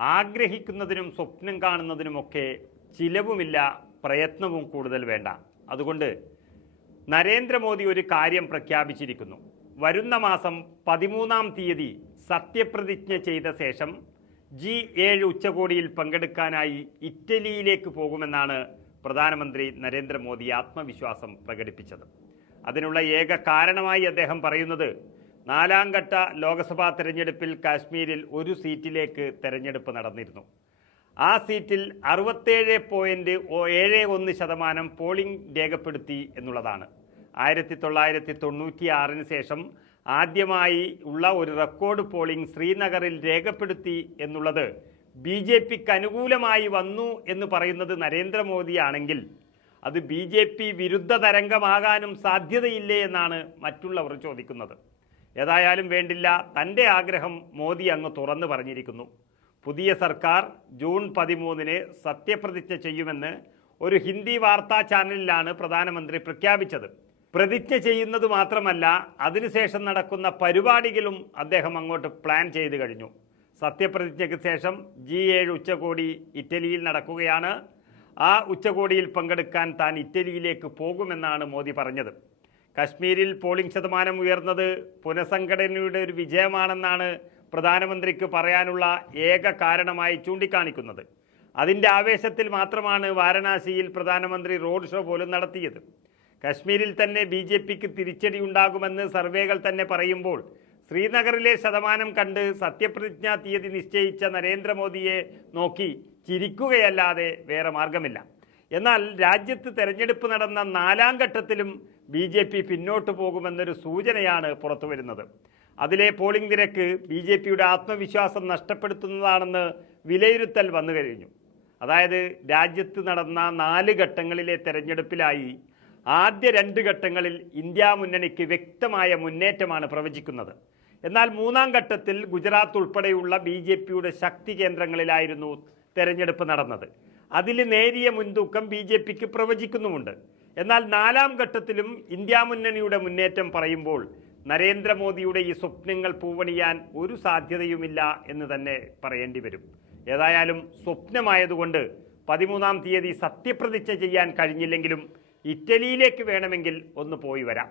ആഗ്രഹിക്കുന്നതിനും സ്വപ്നം കാണുന്നതിനുമൊക്കെ ചിലവുമില്ല, പ്രയത്നവും കൂടുതൽ വേണ്ട. അതുകൊണ്ട് നരേന്ദ്രമോദി ഒരു കാര്യം പ്രഖ്യാപിച്ചിരിക്കുന്നു. വരുന്ന മാസം 13-ാം തീയതി സത്യപ്രതിജ്ഞ ചെയ്ത ശേഷം G7 ഉച്ചകോടിയിൽ പങ്കെടുക്കാനായി ഇറ്റലിയിലേക്ക് പോകുമെന്നാണ് പ്രധാനമന്ത്രി നരേന്ദ്രമോദി ആത്മവിശ്വാസം പ്രകടിപ്പിച്ചത്. അതിനുള്ള ഏക കാരണമായി അദ്ദേഹം പറയുന്നത് 4ാം ഘട്ട ലോക്സഭാ തെരഞ്ഞെടുപ്പിൽ കാശ്മീരിൽ ഒരു സീറ്റിലേക്ക് തെരഞ്ഞെടുപ്പ് നടന്നിരുന്നു. ആ സീറ്റിൽ 67.71% പോളിംഗ് രേഖപ്പെടുത്തി എന്നുള്ളതാണ്. 1996-ന് ശേഷം ആദ്യമായി ഉള്ള ഒരു റെക്കോർഡ് പോളിംഗ് ശ്രീനഗറിൽ രേഖപ്പെടുത്തി എന്നുള്ളത് BJPക്ക് അനുകൂലമായി വന്നു എന്ന് പറയുന്നത് നരേന്ദ്രമോദിയാണെങ്കിൽ അത് BJP വിരുദ്ധ തരംഗമാകാനും സാധ്യതയില്ലേ എന്നാണ് മറ്റുള്ളവർ ചോദിക്കുന്നത്. ഏതായാലും വേണ്ടില്ല, തൻ്റെ ആഗ്രഹം മോദി അങ്ങ് തുറന്നു പറഞ്ഞിരിക്കുന്നു. പുതിയ സർക്കാർ ജൂൺ 13-ന് സത്യപ്രതിജ്ഞ ചെയ്യുമെന്ന് ഒരു ഹിന്ദി വാർത്താ ചാനലിലാണ് പ്രധാനമന്ത്രി പ്രഖ്യാപിച്ചത്. പ്രതിജ്ഞ ചെയ്യുന്നത് മാത്രമല്ല, അതിനുശേഷം നടക്കുന്ന പരിപാടികളും അദ്ദേഹം അങ്ങോട്ട് പ്ലാൻ ചെയ്ത് കഴിഞ്ഞു. സത്യപ്രതിജ്ഞയ്ക്ക് ശേഷം G7 ഉച്ചകോടി ഇറ്റലിയിൽ നടക്കുകയാണ്. ആ ഉച്ചകോടിയിൽ പങ്കെടുക്കാൻ താൻ ഇറ്റലിയിലേക്ക് പോകുമെന്നാണ് മോദി പറഞ്ഞത്. കശ്മീരിൽ പോളിംഗ് ശതമാനം ഉയർന്നത് പുനഃസംഘടനയുടെ ഒരു വിജയമാണെന്നാണ് പ്രധാനമന്ത്രിക്ക് പറയാനുള്ള ഏക കാരണമായി ചൂണ്ടിക്കാണിക്കുന്നത്. അതിൻ്റെ ആവേശത്തിൽ മാത്രമാണ് വാരണാസിയിൽ പ്രധാനമന്ത്രി റോഡ് ഷോ പോലും നടത്തിയത്. കശ്മീരിൽ തന്നെ BJPക്ക് തിരിച്ചടി ഉണ്ടാകുമെന്ന് സർവേകൾ തന്നെ പറയുമ്പോൾ ശ്രീനഗറിലെ ശതമാനം കണ്ട് സത്യപ്രതിജ്ഞാ തീയതി നിശ്ചയിച്ച നരേന്ദ്രമോദിയെ നോക്കി ചിരിക്കുകയല്ലാതെ വേറെ മാർഗമില്ല. എന്നാൽ രാജ്യത്ത് തെരഞ്ഞെടുപ്പ് നടന്ന 4ാം ഘട്ടത്തിലും BJP പിന്നോട്ട് പോകുമെന്നൊരു സൂചനയാണ് പുറത്തുവരുന്നത്. അതിലെ പോളിംഗ് നിരക്ക് BJPയുടെ ആത്മവിശ്വാസം നഷ്ടപ്പെടുത്തുന്നതാണെന്ന് വിലയിരുത്തൽ വന്നു കഴിഞ്ഞു. അതായത് രാജ്യത്ത് നടന്ന 4 ഘട്ടങ്ങളിലെ തെരഞ്ഞെടുപ്പിലായി ആദ്യ 2 ഘട്ടങ്ങളിൽ ഇന്ത്യ മുന്നണിക്ക് വ്യക്തമായ മുന്നേറ്റമാണ് പ്രവചിക്കുന്നത്. എന്നാൽ 3ാം ഘട്ടത്തിൽ ഗുജറാത്ത് ഉൾപ്പെടെയുള്ള BJPയുടെ ശക്തി കേന്ദ്രങ്ങളിലായിരുന്നു തെരഞ്ഞെടുപ്പ് നടന്നത്. അതിൽ നേരിയ മുൻതൂക്കം BJPക്ക് പ്രവചിക്കുന്നുമുണ്ട്. എന്നാൽ 4ാം ഘട്ടത്തിലും ഇന്ത്യ മുന്നണിയുടെ മുന്നേറ്റം പറയുമ്പോൾ നരേന്ദ്രമോദിയുടെ ഈ സ്വപ്നങ്ങൾ പൂവണിയാൻ ഒരു സാധ്യതയുമില്ല എന്ന് തന്നെ പറയേണ്ടി വരും. ഏതായാലും സ്വപ്നമായതുകൊണ്ട് 13-ാം തീയതി സത്യപ്രതിജ്ഞ ചെയ്യാൻ കഴിഞ്ഞില്ലെങ്കിലും ഇറ്റലിയിലേക്ക് വേണമെങ്കിൽ ഒന്ന് പോയി വരാം.